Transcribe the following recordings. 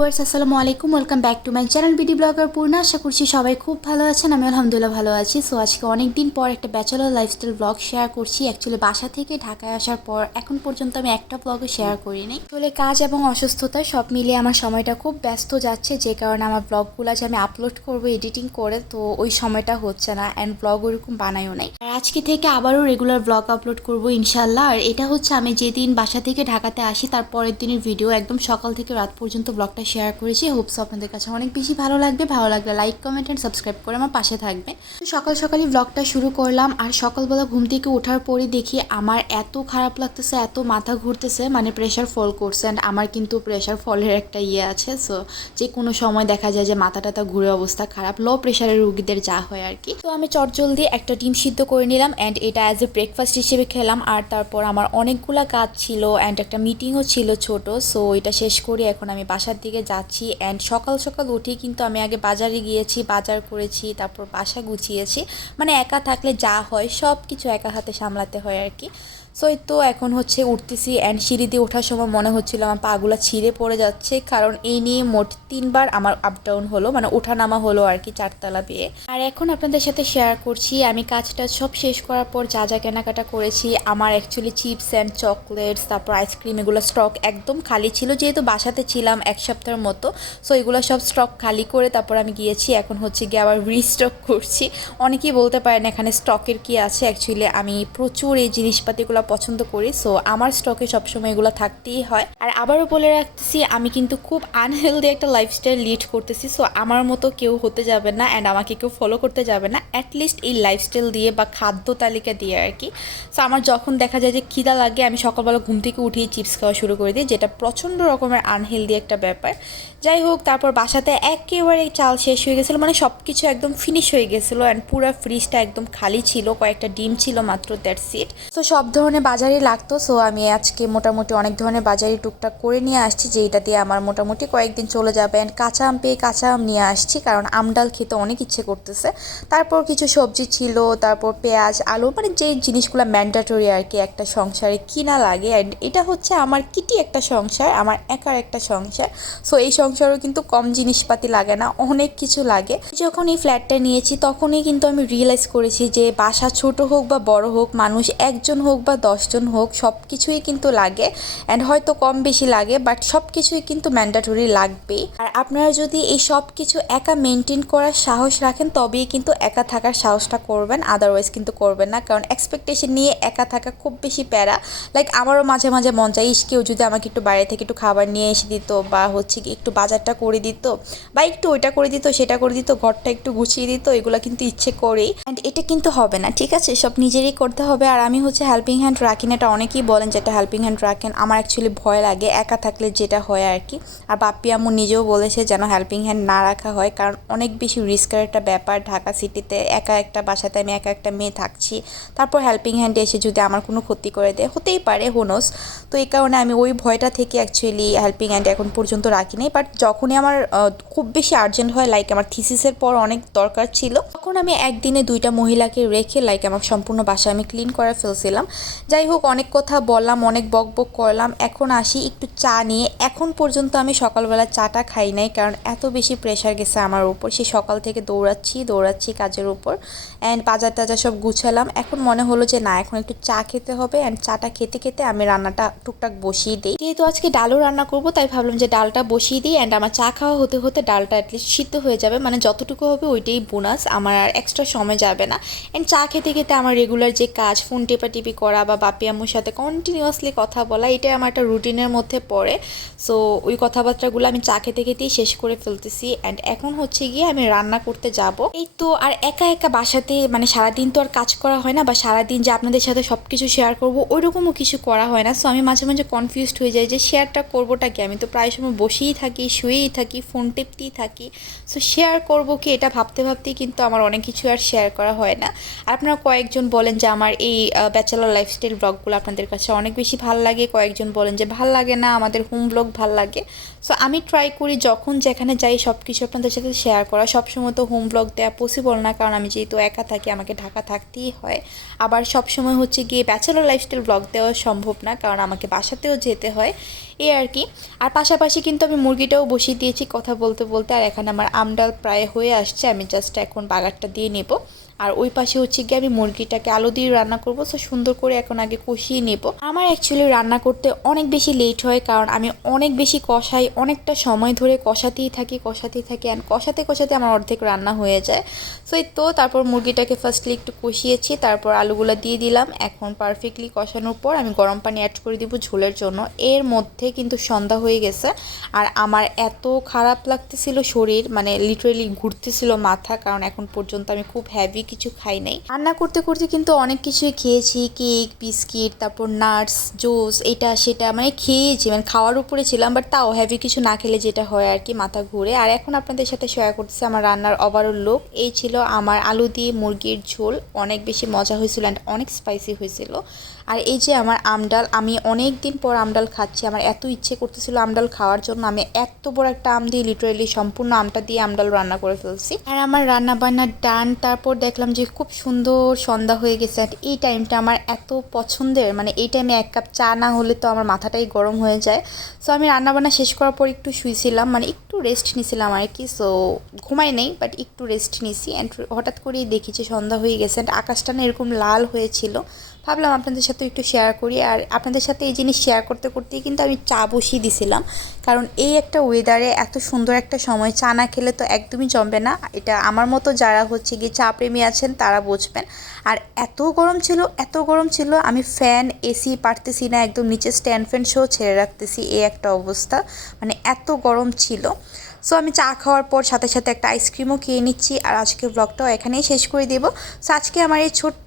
Viewers, আসসালামু আলাইকুম। Welcome back to my channel BD blogger Purna আশা করছি সবাই খুব ভালো আছেন আমি আলহামদুলিল্লাহ ভালো আছি। সো আজকে অনেক দিন পর একটা ব্যাচেলর লাইফস্টাইল ব্লগ শেয়ার করছি। অ্যাকচুয়ালি বাসা থেকে ঢাকায় আসার পর এখন পর্যন্ত আমি একটা ব্লগও শেয়ার করিনি আসলে কাজ এবং অসুস্থতা সব মিলিয়ে আমার সময়টা খুব ব্যস্ত যাচ্ছে, যে কারণে আমার ব্লগগুলো যে আমি আপলোড করব এডিটিং করে, তো ওই সময়টা হচ্ছে না। অ্যান্ড ব্লগ ওরকম বানায়ও নাই। আর আজকে থেকে আবারও রেগুলার ব্লগ আপলোড করব ইনশাল্লাহ আর এটা হচ্ছে আমি যেদিন বাসা থেকে ঢাকাতে আসি, তার পরের দিনের ভিডিও একদম সকাল থেকে রাত পর্যন্ত ব্লগটা শেয়ার করেছি হোপস আপনাদের কাছে অনেক বেশি ভালো লাগবে। ভালো লাগলে লাইক কমেন্ট অ্যান্ড সাবস্ক্রাইব করে আমার পাশে থাকবেন। তো সকাল সকালই ব্লগটা শুরু করলাম আর সকালবেলা ঘুম থেকে ওঠার পরই দেখি আমার এত খারাপ লাগতেছে, এত মাথা ঘুরতেছে মানে প্রেশার ফল করছে অ্যান্ড আমার কিন্তু প্রেশার ফলের একটা ইয়ে আছে। সো যে কোনো সময় দেখা যায় যে মাথা টাথা ঘুরে অবস্থা খারাপ লো প্রেশারের রুগীদের যা হয় আর কি। তো আমি চটজলদি একটা ডিম সিদ্ধ করে নিলাম অ্যান্ড এটা অ্যাজ এ ব্রেকফাস্ট হিসেবে খেলাম আর তারপর আমার অনেকগুলা কাজ ছিল অ্যান্ড একটা মিটিংও ছিল ছোট সো এটা শেষ করে। এখন আমি বাসার দিকে যাচ্ছি অ্যান্ড সকাল সকাল উঠেই কিন্তু আমি আগে বাজারে গিয়েছি, বাজার করেছি, তারপর বাসা গুছিয়েছি। মানে একা থাকলে যা হয় সব কিছু একা হাতে সামলাতে হয় আর কি। সো এই তো এখন হচ্ছে উঠতেছি অ্যান্ড সিঁড়ি দিয়ে ওঠার সময় মনে হচ্ছিল আমার পাগুলো ছিঁড়ে পড়ে যাচ্ছে, কারণ এই নিয়ে মোট তিনবার আমার আপ ডাউন হলো মানে ওঠা নামা হলো আর কি চারতলা পেয়ে আর এখন আপনাদের সাথে শেয়ার করছি, আমি কাজটা সব শেষ করার পর যা যা কেনাকাটা করেছি, আমার অ্যাকচুয়ালি চিপস অ্যান্ড চকলেটস তারপর আইসক্রিম এগুলো স্টক একদম খালি ছিল, যেহেতু বাসাতে ছিলাম এক সপ্তাহের মতো সো এগুলো সব স্টক খালি করে তারপর আমি গিয়েছি, এখন হচ্ছে গিয়ে আবার রিস্টক করছি। অনেকেই বলতে পারেন এখানে স্টকের কি আছে অ্যাকচুয়ালি আমি প্রচুর এই জিনিসপাতিগুলো পছন্দ করি সো আমার স্টকে সবসময় এগুলো থাকতেই হয়। আর আবারও বলে রাখতেছি, আমি কিন্তু খুব আনহেলদি একটা লাইফস্টাইল লিড করতেছি সো আমার মতো কেউ হতে যাবে না অ্যান্ড আমাকে কেউ ফলো করতে যাবে না অ্যাটলিস্ট এই লাইফস্টাইল দিয়ে বা খাদ্য তালিকা দিয়ে আর কি। সো আমার যখন দেখা যায় যে খিদা লাগে, আমি সকালবেলা ঘুম থেকে উঠিয়ে চিপস খাওয়া শুরু করে দিই, যেটা প্রচণ্ড রকমের আনহেলদি একটা ব্যাপার। যাই হোক, তারপর বাসাতে একেবারে চাল শেষ হয়ে গেছিল মানে সব কিছু একদম ফিনিশ হয়ে গেছিল অ্যান্ড পুরো ফ্রিজটা একদম খালি ছিল, কয়েকটা ডিম ছিল মাত্র দ্যাট সিট তো সব ধরনের বাজারই লাগতো সো আমি আজকে মোটামুটি অনেক ধরনের বাজারই টুকটাক করে নিয়ে আসছি যেটা দিয়ে আমার মোটামুটি কয়েকদিন চলে যাবে। অ্যান্ড কাঁচা আম পেয়ে কাঁচা আম নিয়ে আসছি, কারণ আমডাল খেতে অনেক ইচ্ছে করতেছে। তারপর কিছু সবজি ছিল, তারপর পেঁয়াজ, আলু মানে যে জিনিসগুলো ম্যান্ডাটরি আর কি একটা সংসারে কিনা লাগে। অ্যান্ড এটা হচ্ছে আমার কিটি একটা সংসার, আমার একার একটা সংসার। সো এই সংসারও কিন্তু কম জিনিসপাতি লাগে না, অনেক কিছু লাগে। যখন এই ফ্ল্যাটটা নিয়েছি, তখনই কিন্তু আমি রিয়েলাইজ করেছি যে বাসা ছোট হোক বা বড় হোক, মানুষ একজন হোক বা দশজন হোক, সব কিছুই কিন্তু লাগে। অ্যান্ড হয়তো কম বেশি লাগে বাট সব কিছুই কিন্তু ম্যান্ডাটরি লাগবেই। আর আপনারা যদি এই সব কিছু একা মেনটেন করার সাহস রাখেন, তবেই কিন্তু একা থাকার সাহসটা করবেন আদারওয়াইজ কিন্তু করবেন না। কারণ এক্সপেকটেশন নিয়ে একা থাকা খুব বেশি প্যারা। লাইক আমারও মাঝে মাঝে মন চাই ইস, কেউ যদি আমাকে একটু বাইরে থেকে একটু খাবার নিয়ে এসে দিত বা হচ্ছে একটু বাজারটা করে দিত বা একটু ওইটা করে দিত, সেটা করে দিত, ঘরটা একটু গুছিয়ে দিত, এগুলো কিন্তু ইচ্ছে করেই। অ্যান্ড এটা কিন্তু হবে না, ঠিক আছে? সব নিজেরই করতে হবে। আর আমি হচ্ছে হেল্পিং হ্যান্ড রাখি না এটা অনেকেই বলেন যে যেটা হেল্পিং হ্যান্ড রাখেন আমার অ্যাকচুয়ালি ভয় লাগে, একা থাকলে যেটা হয় আর কি। আর বাপ্পি আম্মু নিজেও বলেছে যেন হেল্পিং হ্যান্ড না রাখা হয়, কারণ অনেক বেশি রিস্কের একটা ব্যাপার ঢাকা সিটিতে একা একটা বাসাতে আমি একা একটা মেয়ে থাকছি। তারপর হেল্পিং হ্যান্ডে এসে যদি আমার কোনো ক্ষতি করে দেয়, হতেই পারে হোনস তো এই কারণে আমি ওই ভয়টা থেকে অ্যাকচুয়ালি হেল্পিং হ্যান্ড এখন পর্যন্ত রাখিনি বাট যখনই আমার খুব বেশি আর্জেন্ট হয় লাইক আমার থিসিসের পর অনেক দরকার ছিল, তখন আমি একদিনে দুইটা মহিলাকে রেখে লাইক আমার সম্পূর্ণ বাসা আমি ক্লিন করে ফেলছিলাম। যাই হোক অনেক কথা বললাম, অনেক বক বক করলাম। এখন আসি একটু চা নিয়ে। এখন পর্যন্ত আমি সকালবেলা চাটা খাই নাই, কারণ এত বেশি প্রেশার গেছে আমার উপর। সে সকাল থেকে দৌড়াচ্ছি দৌড়াচ্ছি কাজের উপর। অ্যান্ড বাজার টাজার সব গুছালাম। এখন মনে হলো যে, না, এখন একটু চা খেতে হবে। অ্যান্ড চাটা খেতে খেতে আমি রান্নাটা টুকটাক বসিয়ে দিই। যেহেতু আজকে ডালও রান্না করব, তাই ভাবলাম যে, ডালটা বসিয়ে দিই। অ্যান্ড আমার চা খাওয়া হতে হতে ডালটা অ্যাটলিস্ট সিদ্ধ হয়ে যাবে। মানে যতটুকু হবে ওইটাই বোনাস আমার আর এক্সট্রা সময় যাবে না। অ্যান্ড চা খেতে খেতে আমার রেগুলার যে কাজ ফোন টেপাটিপি করা বা বাপি আম্মুর সাথে কন্টিনিউয়াসলি কথা বলা, এটাই আমার একটা রুটিনের মধ্যে পড়ে। সো ওই কথাবার্তাগুলো আমি চা খেতে খেতেই শেষ করে ফেলতেছি। অ্যান্ড এখন হচ্ছে গিয়ে আমি রান্না করতে যাব। এই তো আর একা একা বাসাতে মানে সারাদিন তো আর কাজ করা হয় না, বা সারাদিন যে আপনাদের সাথে সব কিছু শেয়ার করব, ওইরকমও কিছু করা হয় না। সো আমি মাঝে মাঝে কনফিউজড হয়ে যাই যে শেয়ারটা করবোটা কি? আমি তো প্রায় সময় বসেই থাকি, শুয়েই থাকি ফোন টেপতেই থাকি। সো শেয়ার করব কি? এটা ভাবতে ভাবতেই কিন্তু আমার অনেক কিছু আর শেয়ার করা হয় না। আর আপনারা কয়েকজন বলেন যে আমার এই ব্যাচেলার লাইফস্টাইল লাইফস্টাইল ব্লগগুলো আপনাদের কাছে অনেক বেশি ভালো লাগে। কয়েকজন বলেন যে ভালো লাগে না, আমাদের হোম ব্লগ ভালো লাগে। সো আমি ট্রাই করি যখন যেখানে যাই সব কিছু আপনাদের সাথে শেয়ার করা। সবসময় তো হোম ব্লগ দেওয়া পসিবল না, কারণ আমি যেহেতু একা থাকি, আমাকে ঢাকা থাকতেই হয়। আবার সবসময় হচ্ছে গিয়ে ব্যাচেলর লাইফস্টাইল ব্লগ দেওয়া সম্ভব না, কারণ আমাকে বাসাতেও যেতে হয়। এই আর কি। আর পাশাপাশি কিন্তু আমি মুরগিটাও বসিয়ে দিয়েছি কথা বলতে বলতে। আর এখানে আমার আমডাল প্রায় হয়ে আসছে, আমি জাস্ট এখন বাগারটা দিয়ে নেব। আর ওই পাশে হচ্ছে গিয়ে আমি মুরগিটাকে আলু দিয়ে রান্না করব। তো সুন্দর করে এখন আগে কষিয়ে নেব। আমার অ্যাকচুয়ালি রান্না করতে অনেক বেশি লেট হয়, কারণ আমি অনেক বেশি কষাই, অনেকটা সময় ধরে কষাতেই থাকি কষাতেই থাকি অ্যান্ড কষাতে কষাতে আমার অর্ধেক রান্না হয়ে যায়। সো এই তো, তারপর মুরগিটাকে ফার্স্টলি একটু কষিয়েছি, তারপর আলুগুলো দিয়ে দিলাম। এখন পারফেক্টলি কষানোর পর আমি গরম পানি অ্যাড করে দিব ঝোলের জন্য। এর মধ্যে কিন্তু সন্ধ্যা হয়ে গেছে আর আমার এত খারাপ লাগতেছিল শরীর মানে লিটারেলি ঘুরতেছিল মাথা, কারণ এখন পর্যন্ত আমি খুব হ্যাভি কিছু খাই নাই। রান্না করতে করতে কিন্তু অনেক কিছুই খেয়েছি, কেক, বিস্কিট, তারপর নাটস, জুস, এটা, সেটা মানে খেয়েছি মানে খাওয়ার উপরে ছিলাম বাট তাও হ্যাভি কিছু না খেলে যেটা হয় আর কি মাথা ঘুরে। আর এখন আপনাদের সাথে শেয়ার করতেছি আমার রান্নার ওভারঅল লোক এই ছিল আমার আলু দিয়ে মুরগির ঝোল, অনেক বেশি মজা হয়েছিল অ্যান্ড অনেক স্পাইসি হয়েছিল। আর এই যে আমার আমডাল, আমি অনেক দিন পর আমডাল খাচ্ছি। আমার এত ইচ্ছে করতেছিল আমডাল খাওয়ার জন্য। আমি এত বড় একটা আম দিয়ে লিটারেলি সম্পূর্ণ আমটা দিয়ে আমডাল রান্না করে ফেলছি। আর আমার রান্না বান্নার ডান তারপর দেখলাম যে খুব সুন্দর সন্ধ্যা হয়ে গেছে। আর এই টাইমটা আমার এত পছন্দের মানে এই টাইমে এক কাপ চা না হলে তো আমার মাথাটাই গরম হয়ে যায়। সো আমি রান্নাবান্না শেষ করার পর একটু শুয়েছিলাম। মানে একটু রেস্ট নিয়েছিলাম আর কি সো ঘুমাই নেই বাট একটু রেস্ট নিয়েছি অ্যান্ড হঠাৎ করেই দেখি যে সন্ধ্যা হয়ে গেছে অ্যান্ড আকাশটা না এরকম লাল হয়েছিল। ভাবলাম আপনাদের সাথে একটু শেয়ার করি আর আপনাদের সাথে এই জিনিস শেয়ার করতে করতেই কিন্তু আমি চা বসিয়ে দিছিলাম। কারণ এই একটা ওয়েদারে এত সুন্দর একটা সময়, চা না খেলে তো একদমই জমবে না। এটা আমার মতো যারা হচ্ছে গিয়ে চা প্রেমী আছেন, তারা বুঝবেন। আর এত গরম ছিল, এত গরম ছিল, আমি ফ্যান এসি পারতেছি না, একদম নিচে স্ট্যান্ড ফ্যান সহ ছেড়ে রাখতেছি, এই একটা অবস্থা। মানে এত গরম ছিল। সো আমি চা খাওয়ার পর সাথে সাথে একটা আইসক্রিমও খেয়ে নিচ্ছি আর আজকের ব্লগটাও এখানেই শেষ করে দেবো। সো আজকে আমার এই ছোট্ট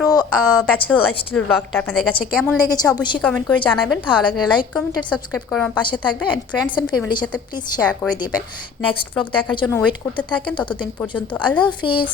ব্যাচেলার লাইফস্টাইল ব্লগটা আপনাদের কাছে কেমন লেগেছে অবশ্যই কমেন্ট করে জানাবেন। ভালো লাগলে লাইক কমেন্ট আর সাবস্ক্রাইব করে আমার পাশে থাকবেন অ্যান্ড ফ্রেন্ডস অ্যান্ড ফ্যামিলির সাথে প্লিজ শেয়ার করে দেবেন। নেক্সট ব্লগ দেখার জন্য ওয়েট করতে থাকেন। ততদিন পর্যন্ত আল্লাহ হাফিজ।